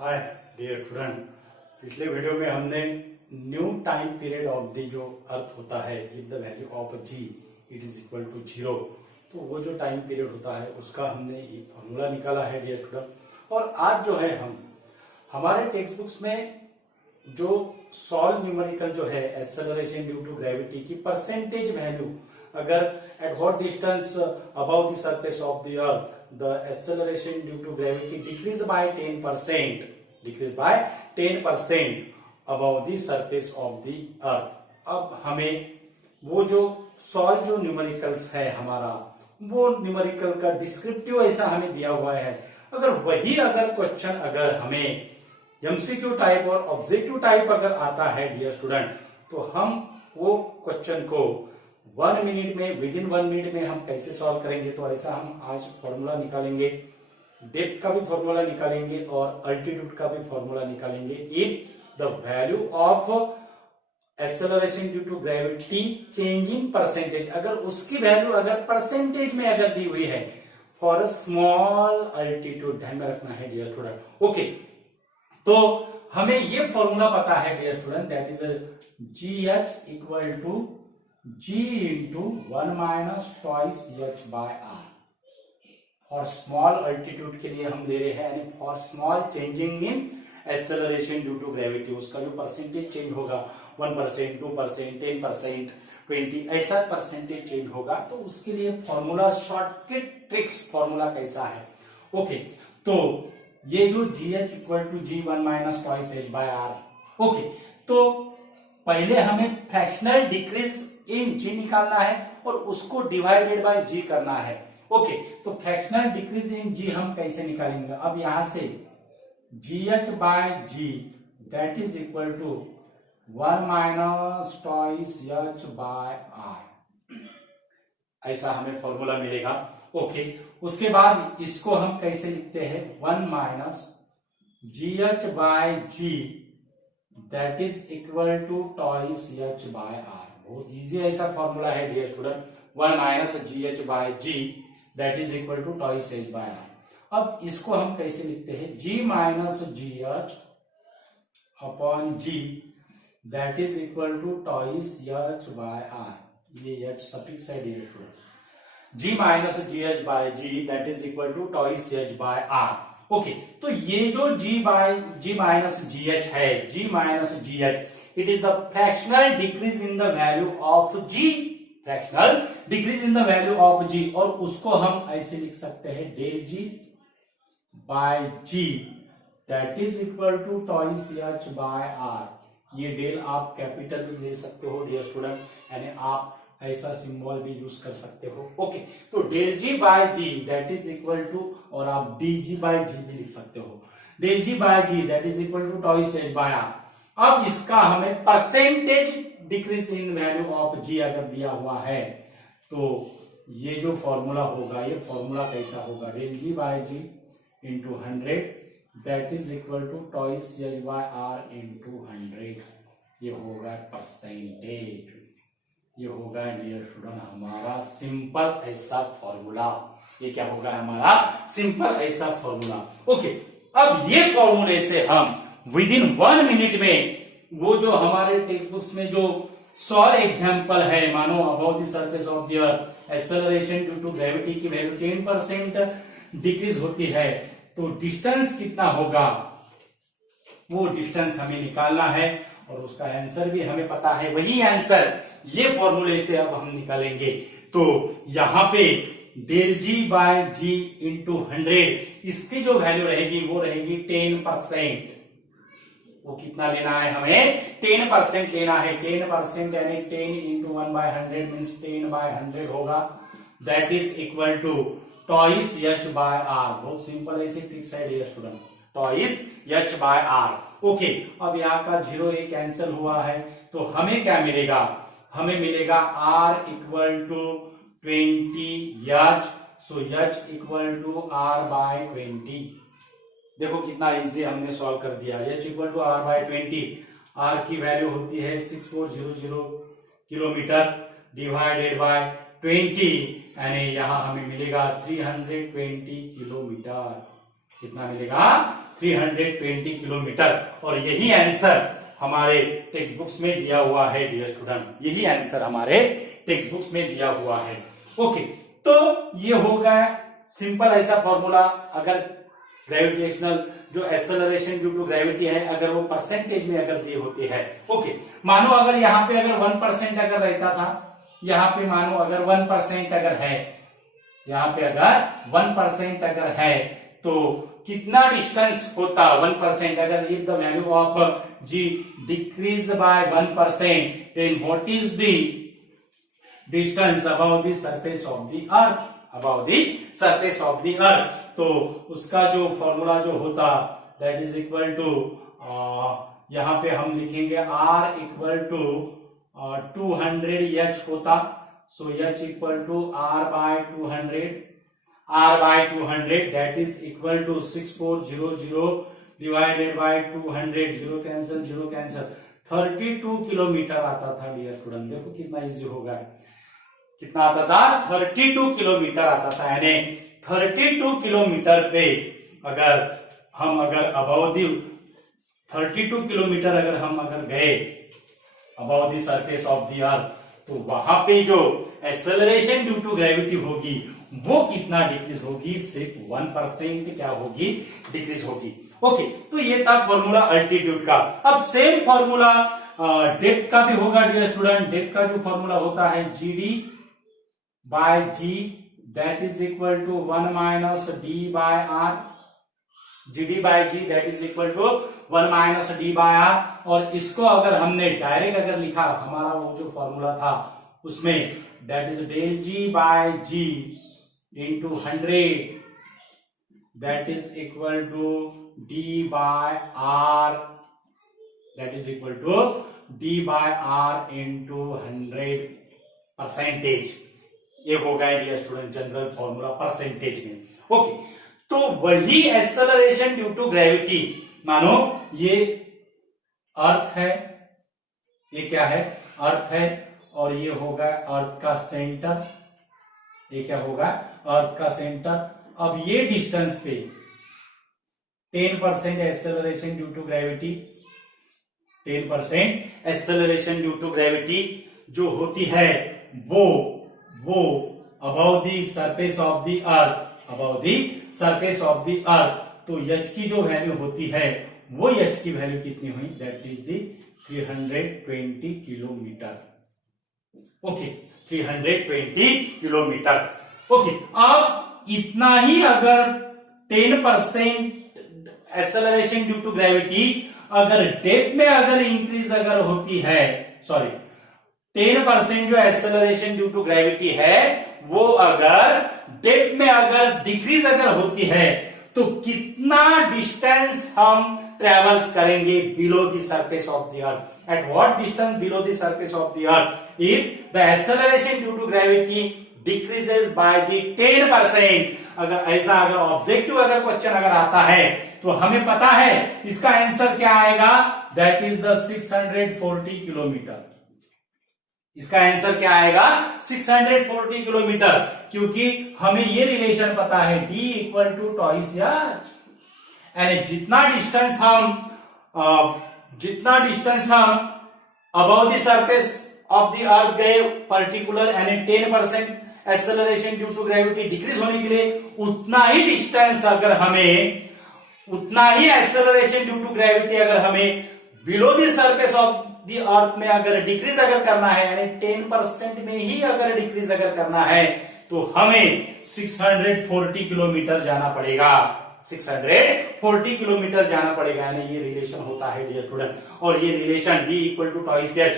हाय dear student, पिछले video में हमने new time period of the जो अर्थ होता है if the value of G it is equal to 0, तो वो जो टाइम पीरियड होता है उसका हमने एक फॉर्मूला निकाला है डियर स्टूडेंट। और आज जो है हम हमारे टेक्स्ट बुक्स में जो सॉल्व न्यूमेरिकल जो है एक्सेलरेशन ड्यू टू ग्रेविटी की परसेंटेज वैल्यू, अगर eight what distance about the surface of the earth the acceleration due to gravity decrease by 10% above the surface of the earth। अब हमें वो जो सॉल्व जो numericals है हमारा, वो न्यूमेरिकल का डिस्क्रिप्टिव ऐसा हमें दिया हुआ है। अगर क्वेश्चन अगर हमें एमसीक्यू टाइप और ऑब्जेक्टिव टाइप अगर आता है डियर स्टूडेंट, तो हम वो क्वेश्चन को 1 मिनट में, विद इन 1 मिनट में हम कैसे सॉल्व करेंगे, तो ऐसा हम आज फॉर्मूला निकालेंगे। डेप्थ का भी फॉर्मूला निकालेंगे और अल्टीट्यूड का भी फॉर्मूला निकालेंगे। If the value of acceleration due to gravity changing percentage, अगर उसकी वैल्यू अगर परसेंटेज में अगर दी हुई है फॉर अ स्मॉल अल्टीट्यूड, ध्यान में रखना है डियर स्टूडेंट। ओके, तो हमें ये फॉर्मूला पता है dear student, that is G H equal to G into 1 minus twice h by r। For small altitude के लिए हम ले रहे हैं, यानी for small changing in acceleration due to gravity, उसका जो परसेंटेज चेंज होगा 1%, 2%, 10%, 20 ऐसा परसेंटेज चेंज होगा, तो उसके लिए फॉर्मूला शॉर्टकट ट्रिक्स फॉर्मूला कैसा है। ओके, तो ये जो G H equal to G 1 minus twice H by R. Okay, तो पहले हमें फ्रैक्शनल डिक्रीज इन जी निकालना है और उसको डिवाइडेड बाय जी करना है। ओके, तो फ्रैक्शनल डिक्रीज इन जी हम कैसे निकालेंगे। अब यहां से G H by G that is equal to 1 minus twice H by R, ऐसा हमें फॉर्मूला मिलेगा। ओके, उसके बाद इसको हम कैसे लिखते हैं, 1 minus G H by G that is equal to twice H by R. बहुत इजी ऐसा फॉर्मूला है dear student, 1 minus G H by G that is equal to twice H by R. अब इसको हम कैसे लिखते हैं, G minus G H upon G that is equal to twice H by R. ये H suffix है dear student, G minus G H by G that is equal to twice H by R. Okay, तो ये जो G minus G H है, G minus G H, it is the fractional decrease in the value of G, fractional decrease in the value of G, और उसको हम ऐसे लिख सकते हैं del G by G that is equal to twice H by R. ये del आप capital ले सकते हो डियर स्टूडेंट, यानी आप ऐसा सिंबल भी यूज कर सकते हो। ओके, तो del G by G that is equal to, और आप डी जी बाय जी भी लिख सकते हो, del G by G that is equal to twice H by R. अब इसका हमें percentage decrease in value of G अगर दिया हुआ है, तो ये जो फॉर्मूला होगा, ये फॉर्मूला कैसा होगा, del G by G into 100 that is equal to twice H by R into 100। ये होगा परसेंटेज, ये होगा डियर स्टूडेंट हमारा सिंपल ऐसा फॉर्मूला। ये क्या होगा, हमारा सिंपल ऐसा फॉर्मूला। ओके, अब ये फॉर्मूले से हम विद इन 1 मिनट में वो जो हमारे टेक्स्ट बुक्स में जो सॉल्व एग्जांपल है, मानो about the surface of the earth acceleration due to gravity की वैल्यू 10% डिक्रीज होती है, तो डिस्टेंस कितना होगा, वो डिस्टेंस हमें निकालना है, और उसका आंसर भी हमें पता है। वही आंसर ये फॉर्मूले से अब हम निकालेंगे। तो यहां पे del G by G into 100, इसकी जो वैल्यू रहेगी वो रहेगी 10%। वो कितना लेना है हमें, 10% लेना है। 10% यानी 10 इंटू 1 बाय 100 मीन्स 10 बाय 100 होगा, that is equal to twice H by R. बहुत सिंपल ऐसी ट्रिक्स है dear student, twice H by R. Okay, अब यहाँ का 0 एक कैंसिल हुआ है, तो हमें क्या मिलेगा, हमें मिलेगा R equal to 20 H, so H equal to R by 20। देखो कितना इजी हमने सॉल्व कर दिया, H equal to R by 20। R की वैल्यू होती है 6400 किलोमीटर डिवाइडेड बाय 20, यानी यहां हमें मिलेगा 320 किलोमीटर। कितना मिलेगा 320 किलोमीटर। और यही आंसर हमारे टेक्स्ट बुक्स में दिया हुआ है डियर स्टूडेंट, यही आंसर हमारे टेक्स्ट बुक्स में दिया हुआ है। ओके, तो ये हो गया सिंपल ऐसा फॉर्मूला। अगर ग्रेविटेशनल जो एक्सेलरेशन ड्यू टू ग्रेविटी है, अगर वो परसेंटेज में अगर दिए होते हैं, ओके, मानो अगर यहाँ पे अगर 1% अगर रहता था, यहाँ पे मानो अगर 1% अगर है, यहाँ पे अगर 1% अगर है, तो कितना डिस्टेंस होता 1%? अगर if the value of G decrease by 1%, then what is the distance about the surface of the earth, about the surface of the earth. तो उसका जो फॉर्मूला जो होता दैट इज इक्वल टू, यहाँ पे हम लिखेंगे R इक्वल टू 200 H होता। So H equal to R by 200 that is equal to 6400 divided by 200, zero cancel 32 kilometre आता था डियर स्टूडेंट। देखो कितना इजी होगा, कितना आता था 32 किलोमीटर आता था। यानी 32 किलोमीटर पे अगर हम अबाउ दी 32 किलोमीटर अगर हम गए about the surface of the earth, तो वहां पे जो एक्सेलरेशन ड्यू टू ग्रेविटी होगी वो कितना डिक्रीज होगी? सिर्फ 1% क्या होगी? डिक्रीज होगी। ओके, तो ये था फॉर्मूला अल्टीट्यूड का। अब सेम फॉर्मूला डेप्थ का भी होगा डियर स्टूडेंट। डेप्थ का जो फॉर्मूला होता है GD by G that is equal to 1 minus D by R। GD by G that is equal to 1 minus D by R। और इसको अगर हमने डायरेक्ट अगर लिखा, हमारा वो जो फॉर्मूला था उसमें that is del G by G into 100 that is equal to D by R, that is equal to D by R into 100%। ये हो गया dear student general formula percentage में। ओके, तो वही एक्सेलरेशन ड्यू टू ग्रेविटी, मानो ये अर्थ है, ये क्या है? अर्थ है, और ये होगा अर्थ का सेंटर। ये क्या होगा? अर्थ का सेंटर। अब ये डिस्टेंस पे 10% acceleration due to gravity, 10% acceleration due to gravity जो होती है वो about the surface of the earth, about the surface of the earth. तो H की जो वैल्यू होती है वो H की वैल्यू कितनी हुई? That is the 320 kilometre. Okay, 320 kilometre. Okay, अब इतना ही अगर 10% एक्सेलरेशन ड्यू टू ग्रेविटी अगर डेप्थ में अगर इंक्रीज अगर होती है, सॉरी 10% जो एक्सेलरेशन ड्यू टू ग्रेविटी है वो अगर डेप्थ में अगर डिक्रीज अगर होती है, तो कितना डिस्टेंस हम ट्रेवल्स करेंगे below the surface of the earth? At what distance below the surface of the earth if the acceleration due to gravity decreases by the 10%? अगर ऐसा अगर ऑब्जेक्टिव अगर क्वेश्चन अगर आता है तो हमें पता है इसका आंसर क्या आएगा? That is the 640 kilometre. इसका आंसर क्या आएगा? 640 किलोमीटर, क्योंकि हमें ये रिलेशन पता है D equal to twice H। यानी जितना डिस्टेंस हम above the surface of the earth गए पर्टिकुलर, यानी 10% acceleration due to gravity decrease होने के लिए उतना ही डिस्टेंस अगर हमें, उतना ही एक्सेलरेशन ड्यू टू ग्रेविटी अगर हमें below the surface of the earth में अगर डिक्रीज अगर करना है, यानी 10% में ही अगर डिक्रीज अगर करना है, तो हमें 640 किलोमीटर जाना पड़ेगा। 640 किलोमीटर जाना पड़ेगा, यानी ये रिलेशन होता है डियर स्टूडेंट। और ये relation D equal to twice H,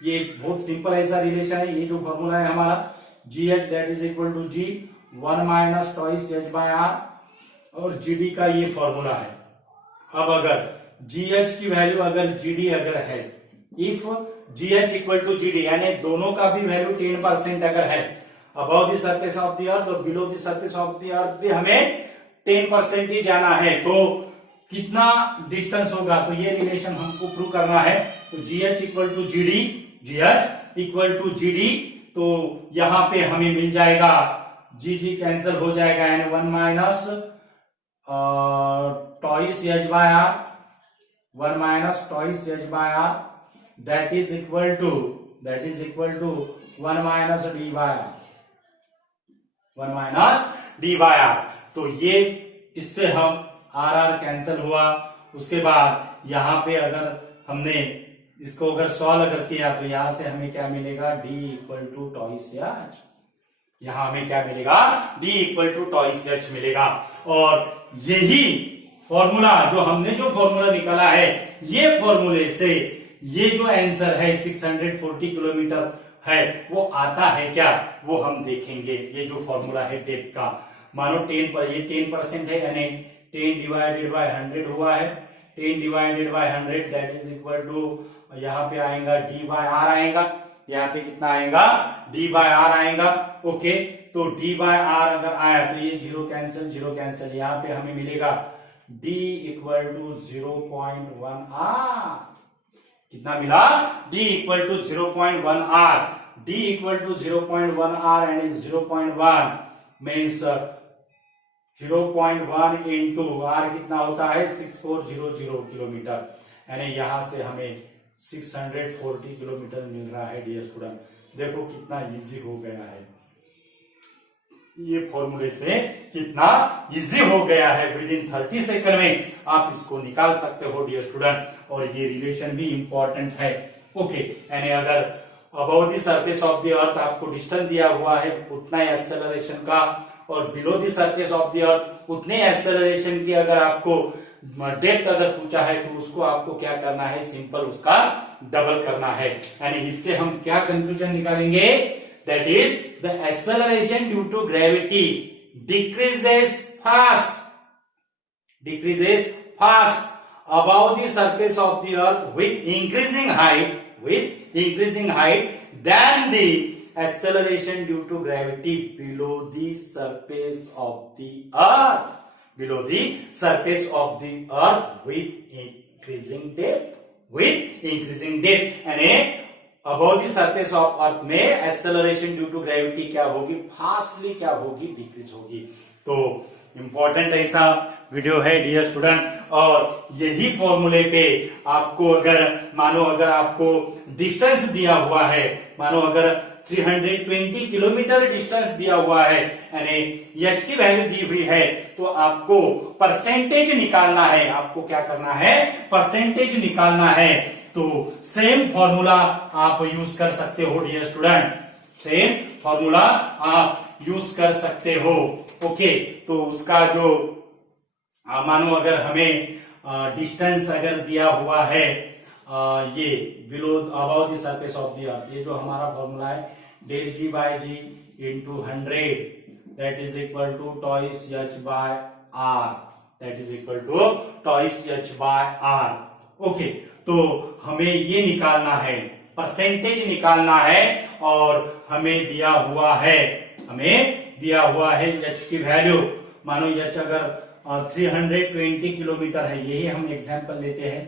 ये बहुत सिंपल ऐसा रिलेशन है। ये जो फॉर्मूला है हमारा GH that is equal to G 1 minus twice H by R, और GD का ये फॉर्मूला है। अब अगर GH की वैल्यू अगर GD अगर है, if GH equal to GD, यानी दोनों का भी वैल्यू 10% अगर है above the surface of the earth और below the surface of the earth भी हमें 10% ही जाना है, तो कितना डिस्टेंस होगा? तो ये रिलेशन हमको प्रूव करना है। तो GH equal to GD, GH equal to GD, तो यहां पे हमें मिल जाएगा GG कैंसिल हो जाएगा, यानी 1 minus twice h by r, 1 minus twice h by r, that is equal to 1 minus d by r, 1 minus d by r। तो ये इससे हम आर आर कैंसिल हुआ। उसके बाद यहाँ पे अगर हमने इसको अगर सॉल्व अगर किया तो यहां से हमें क्या मिलेगा, d equal to twice H. यहां हमें क्या मिलेगा, d equal to twice H मिलेगा। और यही फॉर्मूला जो हमने जो फॉर्मूला निकाला है, ये फॉर्मूले से ये जो आंसर है 640 किलोमीटर है वो आता है क्या, वो हम देखेंगे। ये जो फॉर्मूला है डेप्थ का, मानो 10 पर ये 10% है, यानी 10 डिवाइडेड बाय 100 हुआ है। 10 divided by 100 that is equal to, यहाँ पे आएगा d बाय आर आएगा। यहाँ पे कितना आएगा, d बाय आर आएगा। ओके, तो d बाय आर अगर आया तो ये जीरो कैंसिल, यहाँ पे हमें मिलेगा d इक्वल टू 0.1 आर। कितना मिला, d इक्वल टू 0.1 आर। d equal to 0.1 R and 0.1 means 0.1 into R कितना होता है 6400 किलोमीटर, यानी यहां से हमें 640 किलोमीटर मिल रहा है। डियर स्टूडेंट, देखो कितना इजी हो गया है, ये फॉर्मूले से कितना इजी हो गया है। विद इन 30 सेकंड में आप इसको निकाल सकते हो डियर स्टूडेंट, और ये रिलेशन भी इंपॉर्टेंट है। ओके, यानी अगर about the surface of the अर्थ आपको डिस्टेंस दिया हुआ है उतना ही एक्सेलरेशन का, और below the surface of the अर्थ उतने एक्सेलरेशन की अगर आपको डेप्थ अगर पूछा है तो उसको आपको क्या करना है, सिंपल उसका डबल करना है। यानी इससे हम क्या कंक्लूजन निकालेंगे, that is the acceleration due to gravity decreases fast above the surface of the earth with increasing height than the acceleration due to gravity below the surface of the earth with increasing depth। यानी above the surface of earth में acceleration due to gravity क्या होगी, fastly क्या होगी, decrease होगी। तो important ऐसा video है डियर स्टूडेंट, और यही फॉर्मूले पे आपको अगर मानो अगर आपको डिस्टेंस दिया हुआ है, मानो अगर 320 किलोमीटर डिस्टेंस दिया हुआ है, यानी एच की वैल्यू दी हुई है, तो आपको परसेंटेज निकालना है। आपको क्या करना है, परसेंटेज निकालना है। तो सेम फॉर्मूला आप यूज कर सकते हो डियर स्टूडेंट, सेम फॉर्मूला आप यूज कर सकते हो। ओके, तो उसका जो मानो अगर हमें डिस्टेंस अगर दिया हुआ है ये below about the surface of the earth, ये जो हमारा फॉर्मूला है del G by G into 100 that is equal to twice H by R, that is equal to twice H by R. Okay, तो हमें ये निकालना है, परसेंटेज निकालना है, और हमें दिया हुआ है एच की वैल्यू। मानो एच अगर 320 किलोमीटर है, यही हम एग्जांपल लेते हैं,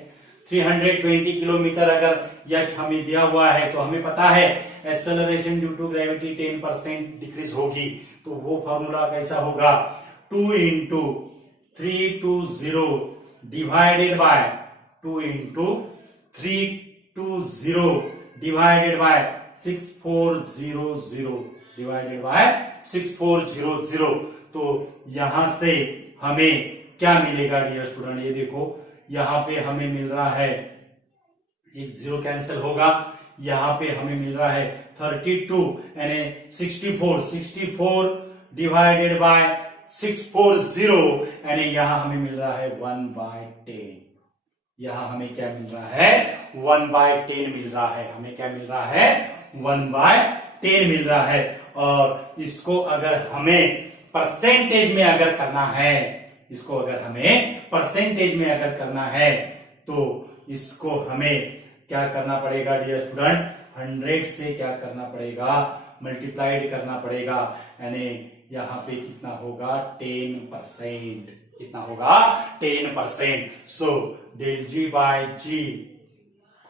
320 किलोमीटर अगर एच हमें दिया हुआ है, तो हमें पता है acceleration due to gravity 10% decrease होगी। तो वो फॉर्मूला कैसा होगा, 2 into 320 divided by 2 into 320 divided by 6400 divided by 6400। तो यहां से हमें क्या मिलेगा डियर स्टूडेंट, ये देखो यहां पे हमें मिल रहा है, एक जीरो कैंसिल होगा, यहां पे हमें मिल रहा है 32 यानी 64 डिवाइडेड बाय 640 यानी यहां हमें मिल रहा है 1/10। यहां हमें क्या मिल रहा है, 1/10 मिल रहा है। हमें क्या मिल रहा है, 1/10 मिल रहा है। और इसको अगर हमें परसेंटेज में अगर करना है, इसको अगर हमें परसेंटेज में अगर करना है, तो इसको हमें क्या करना पड़ेगा डियर स्टूडेंट, 100 से क्या करना पड़ेगा, मल्टीप्लाइड करना पड़ेगा। यानी यहां पे कितना होगा, 10%। कितना होगा, 10%। सो डेल जी बाय जी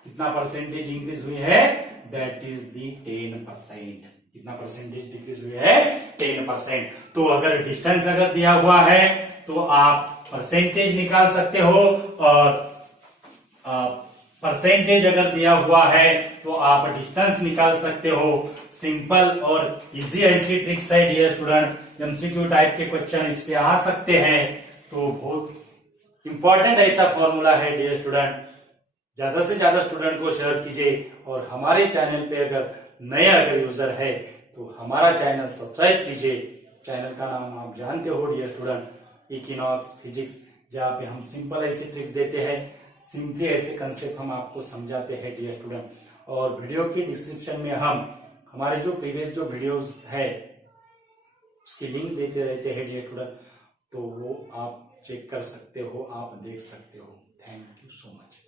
कितना परसेंटेज इंक्रीज हुई है, दैट इज दी 10%। कितना परसेंटेज डिक्रीज हुई है, 10%। तो अगर डिस्टेंस अगर दिया हुआ है तो आप परसेंटेज निकाल सकते हो, और परसेंटेज अगर दिया हुआ है तो आप डिस्टेंस निकाल सकते हो। सिंपल और इजी ऐसी ट्रिक्स है डियर स्टूडेंट। एमसीक्यू टाइप के क्वेश्चन इस पे आ सकते हैं, तो बहुत इंपॉर्टेंट ऐसा फॉर्मूला है डियर स्टूडेंट। ज्यादा से ज्यादा स्टूडेंट को शेयर कीजिए, और हमारे चैनल पे अगर नए अगर यूजर है तो हमारा चैनल सब्सक्राइब कीजिए। चैनल का नाम आप जानते हो डियर स्टूडेंट, इक्विनॉक्स फिजिक्स, जहाँ पे हम सिंपल ऐसी ट्रिक्स देते हैं, सिंपली ऐसे कंसेप्ट हम आपको समझाते हैं डियर स्टूडेंट। और वीडियो की डिस्क्रिप्शन में हम हमारे जो प्रीवियस जो वीडियोस है उसकी लिंक देते रहते हैं डियर स्टूडेंट, तो वो आप चेक कर सकते हो, आप देख सकते हो। Thank you so much.